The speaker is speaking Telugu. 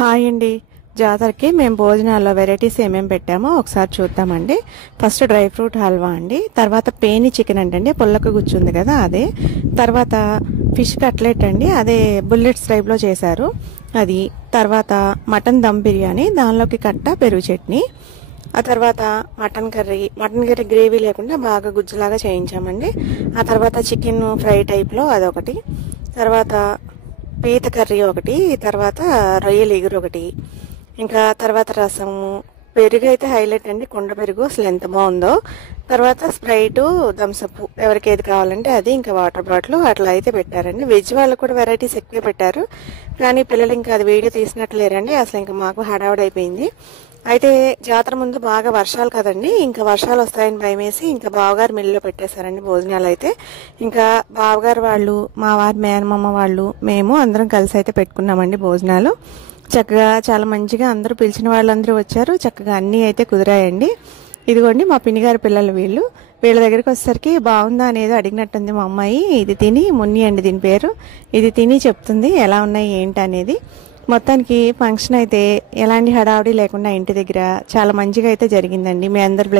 హాయ్ అండి. జాతరకి మేము భోజనాల్లో వెరైటీస్ ఏమేమి పెట్టామో ఒకసారి చూద్దామండి. ఫస్ట్ డ్రై ఫ్రూట్ హల్వా అండి, తర్వాత పేని చికెన్ అండి, పుల్లక గుచ్చుంది కదా అదే, తర్వాత ఫిష్ కట్లెట్ అండి, అదే బుల్లెట్స్ టైప్లో చేశారు అది, తర్వాత మటన్ దమ్ బిర్యానీ, దానిలోకి కట్ట పెరుగు చట్నీ, ఆ తర్వాత మటన్ కర్రీ గ్రేవీ లేకుండా బాగా గుజ్జులాగా చేయించామండి. ఆ తర్వాత చికెన్ ఫ్రై టైప్లో అదొకటి, తర్వాత పీత కర్రీ ఒకటి, తర్వాత రొయ్యలు ఎగురు ఒకటి, ఇంకా తర్వాత రసము, పెరుగు అయితే హైలైట్ అండి, కుండ పెరుగు అసలు ఎంత బాగుందో, తర్వాత స్ప్రైటు, థమ్సప్ ఎవరికి ఏది కావాలంటే అది, ఇంకా వాటర్ బాటిల్ అట్లా అయితే పెట్టారండి. వెజ్ వాళ్ళు కూడా వెరైటీస్ ఎక్కువ పెట్టారు, కానీ పిల్లలు ఇంకా అది వీడియో తీసినట్లు లేరండి. అసలు ఇంకా మాకు హడావుడైపోయింది. అయితే జాతర ముందు బాగా వర్షాలు కదండి, ఇంకా వర్షాలు వస్తాయని భయమేసి ఇంకా బావగారు మిల్లులో పెట్టేశారండి భోజనాలు అయితే. ఇంకా బావగారు వాళ్ళు, మా వారి మేనమామ వాళ్ళు, మేము అందరం కలిసి అయితే పెట్టుకున్నామండి భోజనాలు. చక్కగా చాలా మంచిగా అందరూ పిలిచిన వాళ్ళందరూ వచ్చారు, చక్కగా అన్నీ అయితే కుదిరాయండి. ఇదిగోండి మా పిన్నిగారి పిల్లలు వీళ్ళ దగ్గరికి వచ్చేసరికి బాగుందా అనేది అడిగినట్టుంది మా అమ్మాయి. ఇది తిని, మున్ని అండి దీని పేరు, ఇది తిని చెప్తుంది ఎలా ఉన్నాయి ఏంటి అనేది. మొత్తానికి ఫంక్షన్ అయితే ఎలాంటి హడావుడి లేకుండా ఇంటి దగ్గర చాలా మంచిగా అయితే జరిగిందండి. మీ అందరు